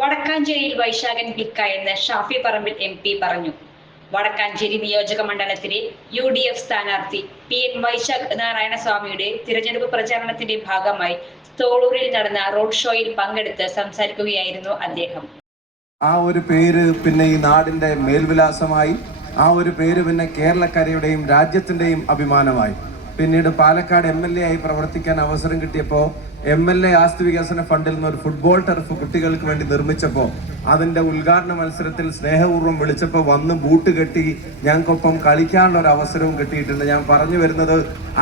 വടക്കാഞ്ചേരിയിൽ Vaisakhan ക്ലിക്കായെന്ന് Shafi Parambil MP പറഞ്ഞു. വടക്കാഞ്ചേരി നിയോജക മണ്ഡലത്തിലെ UDF സ്ഥാനാർത്ഥി PN വൈശാഖ് നാരായണസ്വാമിയുടെ തിരഞ്ഞെടുപ്പ് പ്രചാരണത്തിന്റെ ഭാഗമായി തോളൂരിൽ നടന്ന റോഡ് ഷോയിൽ പങ്കെടുത്ത് സംസാരിക്കുകയായിരുന്നു അദ്ദേഹം. ആ ഒരു പേര് പിന്നെ ഈ നാടിന്റെ മേൽവിലാസമായി, ആ ഒരു പേര് പിന്നെ കേരളക്കരയുടെയും രാജ്യത്തിന്റെയും അഭിമാനമായി. പിന്നീട് പാലക്കാട് MLA ആയി പ്രവർത്തിക്കാൻ അവസരം കിട്ടിയപ്പോൾ MLA ആസ്തി വികസന ഫണ്ടിൽ നിന്ന് ഒരു ഫുട്ബോൾ ടർഫ് കുട്ടികൾക്ക് വേണ്ടി നിർമ്മിച്ചപ്പോൾ അതിന്റെ ഉദ്ഘാടന മത്സരത്തിൽ സ്നേഹപൂർവ്വം വിളിച്ചപ്പോൾ വന്ന് ബൂട്ട് കെട്ടി ഞങ്ങൾക്കൊപ്പം കളിക്കാനുള്ള ഒരു അവസരവും കിട്ടിയിട്ടുണ്ട്. ഞാൻ പറഞ്ഞു വരുന്നത്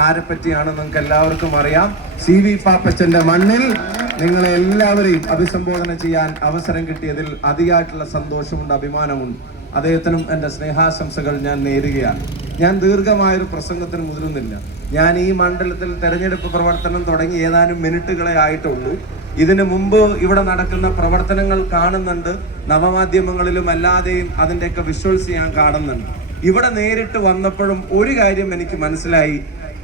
ആരെ പറ്റിയാണ് നിങ്ങൾക്ക് എല്ലാവർക്കും അറിയാം. CV പാപ്പച്ചന്റെ മണ്ണിൽ നിങ്ങളെ എല്ലാവരെയും അഭിസംബോധന ചെയ്യാൻ അവസരം കിട്ടിയതിൽ അതിയായിട്ടുള്ള സന്തോഷമുണ്ട്, അഭിമാനമുണ്ട്. അദ്ദേഹത്തിനും എൻ്റെ സ്നേഹാശംസകൾ ഞാൻ നേരുകയാണ്. ഞാൻ ദീർഘമായൊരു പ്രസംഗത്തിന് മുതിരുന്നില്ല. ഞാൻ ഈ മണ്ഡലത്തിൽ തെരഞ്ഞെടുപ്പ് പ്രവർത്തനം തുടങ്ങി ഏതാനും മിനിറ്റുകളെ ആയിട്ടുള്ളൂ. ഇതിനു മുമ്പ് ഇവിടെ നടക്കുന്ന പ്രവർത്തനങ്ങൾ കാണുന്നുണ്ട്, നവമാധ്യമങ്ങളിലും അല്ലാതെയും അതിൻ്റെയൊക്കെ വിഷ്വൽസ് ഞാൻ കാണുന്നുണ്ട്. ഇവിടെ നേരിട്ട് വന്നപ്പോഴും ഒരു കാര്യം എനിക്ക് മനസ്സിലായി,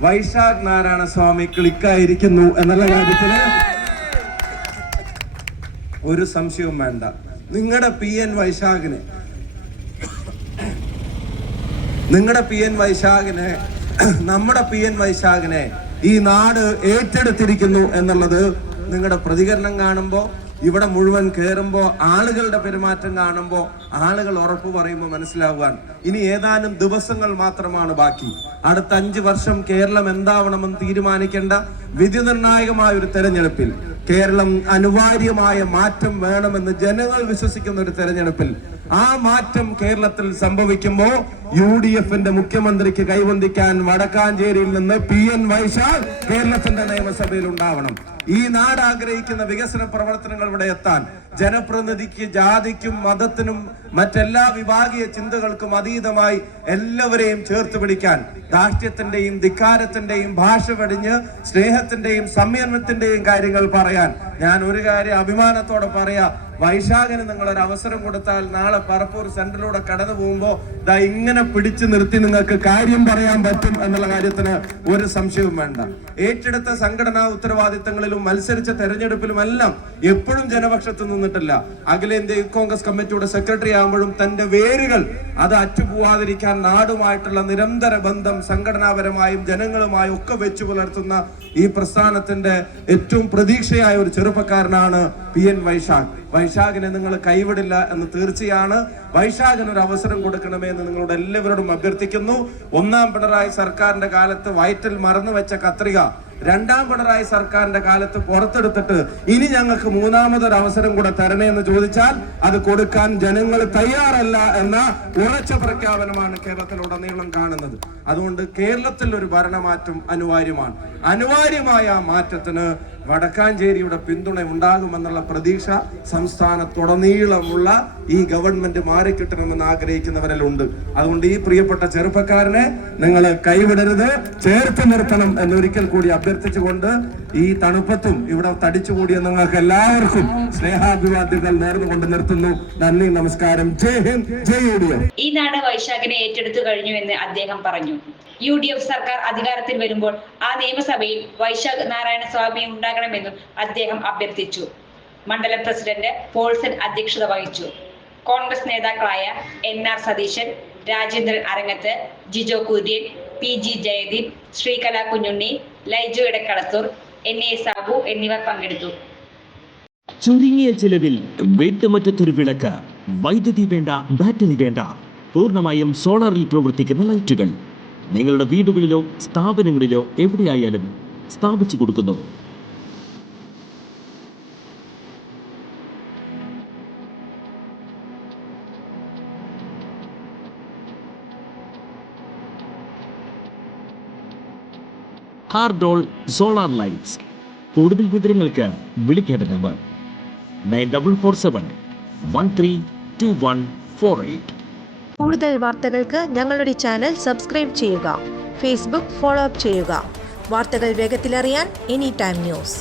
വൈശാഖ് നാരായണസ്വാമി ക്ലിക്കായിരിക്കുന്നു എന്നുള്ള കാര്യത്തിന് ഒരു സംശയവും വേണ്ട. നിങ്ങളുടെ PN വൈശാഖിനെ നമ്മുടെ PN വൈശാഖിനെ ഈ നാട് ഏറ്റെടുത്തിരിക്കുന്നു എന്നുള്ളത് നിങ്ങളുടെ പ്രതികരണം കാണുമ്പോൾ, ഇവിടെ മുഴുവൻ കയറുമ്പോൾ, ആളുകളുടെ പെരുമാറ്റം കാണുമ്പോൾ, ആളുകൾ ഉറപ്പ് പറയുമ്പോൾ മനസ്സിലാവുക. ഇനി ഏതാനും ദിവസങ്ങൾ മാത്രമാണ് ബാക്കി. അടുത്ത 5 വർഷം കേരളം എന്താവണമെന്ന് തീരുമാനിക്കേണ്ട വിധി നിർണായകമായ ഒരു തെരഞ്ഞെടുപ്പിൽ, കേരളം അനിവാര്യമായ മാറ്റം വേണമെന്ന് ജനങ്ങൾ വിശ്വസിക്കുന്ന ഒരു തെരഞ്ഞെടുപ്പിൽ, ആ മാറ്റം കേരളത്തിൽ സംഭവിക്കുമ്പോൾ UDFന്റെ മുഖ്യമന്ത്രിക്ക് കൈവന്തിക്കാൻ വടക്കാഞ്ചേരിയിൽ നിന്ന് PN വൈശാഖ് കേരളത്തിന്റെ നിയമസഭയിൽ ഉണ്ടാവണം. ഈ നാട് ആഗ്രഹിക്കുന്ന വികസന പ്രവർത്തനങ്ങൾ ഇവിടെ എത്താൻ ജനപ്രതിനിധിക്ക് ജാതിക്കും മതത്തിനും മറ്റെല്ലാ വിഭാഗീയ ചിന്തകൾക്കും അതീതമായി എല്ലാവരെയും ചേർത്ത് പിടിക്കാൻ, ദാഷ്ട്യത്തിന്റെയും ധിക്കാരത്തിന്റെയും ഭാഷ വെടിഞ്ഞ് സ്നേഹത്തിന്റെയും സംയമനത്തിന്റെയും കാര്യങ്ങൾ പറയാൻ ഞാൻ ഒരു കാര്യം അഭിമാനത്തോടെ പറയാ, വൈശാഖിന് നിങ്ങളൊരു അവസരം കൊടുത്താൽ നാളെ പറപ്പൂർ സെന്ററിലൂടെ കടന്നു പോകുമ്പോൾ ദാ ഇങ്ങനെ പിടിച്ചു നിർത്തി നിങ്ങൾക്ക് കാര്യം പറയാൻ പറ്റും എന്നുള്ള കാര്യത്തിന് ഒരു സംശയവും വേണ്ട. ഏറ്റെടുത്ത സംഘടനാ ഉത്തരവാദിത്തങ്ങളിലും മത്സരിച്ച തെരഞ്ഞെടുപ്പിലുമെല്ലാം എപ്പോഴും ജനപക്ഷത്ത് നിന്നിട്ടില്ല. അഖിലേന്ത്യാ യൂത്ത് കോൺഗ്രസ് കമ്മിറ്റിയുടെ സെക്രട്ടറി ആകുമ്പോഴും തന്റെ വേരുകൾ അത് അറ്റുപോവാതിരിക്കാൻ നാടുമായിട്ടുള്ള നിരന്തര ബന്ധം സംഘടനാപരമായും ജനങ്ങളുമായും ഒക്കെ വെച്ചു പുലർത്തുന്ന ഈ പ്രസ്ഥാനത്തിന്റെ ഏറ്റവും പ്രതീക്ഷയായ ഒരു ചെറുപ്പക്കാരനാണ് PN വൈശാഖ്. വൈശാഖിനെ നിങ്ങൾ കൈവിടില്ല എന്ന് തീർച്ചയാണ്. വൈശാഖിന് ഒരു അവസരം കൊടുക്കണമേ എന്ന് നിങ്ങളോട് എല്ലാവരോടും അഭ്യർത്ഥിക്കുന്നു. 1ാം പിണറായി സർക്കാരിന്റെ കാലത്ത് വയറ്റിൽ മറന്നു വെച്ച കത്രിക 2ാം പിണറായി സർക്കാരിന്റെ കാലത്ത് പുറത്തെടുത്തിട്ട് ഇനി ഞങ്ങൾക്ക് 3ാമതൊരു അവസരം കൂടെ തരണേ എന്ന് ചോദിച്ചാൽ അത് കൊടുക്കാൻ ജനങ്ങൾ തയ്യാറല്ല എന്ന ഉറച്ച പ്രഖ്യാപനമാണ് കേരളത്തിലുടനീളം കാണുന്നത്. അതുകൊണ്ട് കേരളത്തിൽ ഒരു ഭരണമാറ്റം അനിവാര്യമാണ്. അനിവാര്യമായ ആ മാറ്റത്തിന് വടക്കാഞ്ചേരിയുടെ പിന്തുണ ഉണ്ടാകുമെന്നുള്ള പ്രതീക്ഷ സംസ്ഥാനത്തുടനീളമുള്ള ഈ ഗവൺമെന്റ് മാറിക്കിട്ടണമെന്ന് ആഗ്രഹിക്കുന്നവരിലുണ്ട്. അതുകൊണ്ട് ഈ പ്രിയപ്പെട്ട ചെറുപ്പക്കാരനെ നിങ്ങൾ കൈവിടരുത്, ചേർത്ത് നിർത്തണം എന്നൊരിക്കൽ കൂടി അഭ്യർത്ഥിച്ചുകൊണ്ട് ഈ തണുപ്പത്തും ഇവിടെ തടിച്ചുകൂടിയ നിങ്ങൾക്ക് എല്ലാവർക്കും സ്നേഹാഭിവാദ്യങ്ങൾ നേർന്നുകൊണ്ട് നിർത്തുന്നു. നന്ദി, നമസ്കാരം. ജയ് ഹിന്ദ്, ജയ് UDF. ഈ നാട് വൈശാഖിനെ ഏറ്റെടുത്തു കഴിഞ്ഞു എന്ന് അദ്ദേഹം പറഞ്ഞു. UDF സർക്കാർ അധികാരത്തിൽ വരുമ്പോൾ ആ നിയമസഭയിൽ വൈശാഖ് നാരായണസ്വാമി ഉണ്ടാകണമെന്നും അദ്ദേഹം അഭ്യർത്ഥിച്ചു. മണ്ഡലം പ്രസിഡന്റ് പോൾസൺ അധ്യക്ഷത വഹിച്ചു. കോൺഗ്രസ് നേതാക്കളായ NR സതീശൻ, രാജേന്ദ്രൻ അരങ്ങത്ത്, ജിജോ കുര്യൻ, PG ജയദീപ്, ശ്രീകല കുഞ്ഞുണ്ണി, ലൈജോ ഇടക്കളത്തൂർ, NA സാബു എന്നിവർ പങ്കെടുത്തു. ചുരുങ്ങിയ ചിലവിൽ വീട്ടുമുറ്റത്തൊരു വിളക്ക്, വൈദ്യുതി വേണ്ട, ബാറ്ററി വേണ്ട, പൂർണ്ണമായും സോളാറിൽ പ്രവർത്തിക്കുന്ന ലൈറ്റുകൾ നിങ്ങളുടെ വീടുകളിലോ സ്ഥാപനങ്ങളിലോ എവിടെയായാലും സ്ഥാപിച്ചു കൊടുക്കുന്നു. ഹാർഡോൾ സോളാർ ലൈറ്റ്സ്. കൂടുതൽ വിവരങ്ങൾക്ക് വിളിക്കേണ്ട നമ്പർ 9447132148. കൂടുതൽ വാർത്തകൾക്ക് ഞങ്ങളുടെ ചാനൽ സബ്സ്ക്രൈബ് ചെയ്യുക. ഫേസ്ബുക്ക് ഫോളോ അപ്പ് ചെയ്യുക. വാർത്തകൾ വേഗത്തിലറിയാൻ Anytime News.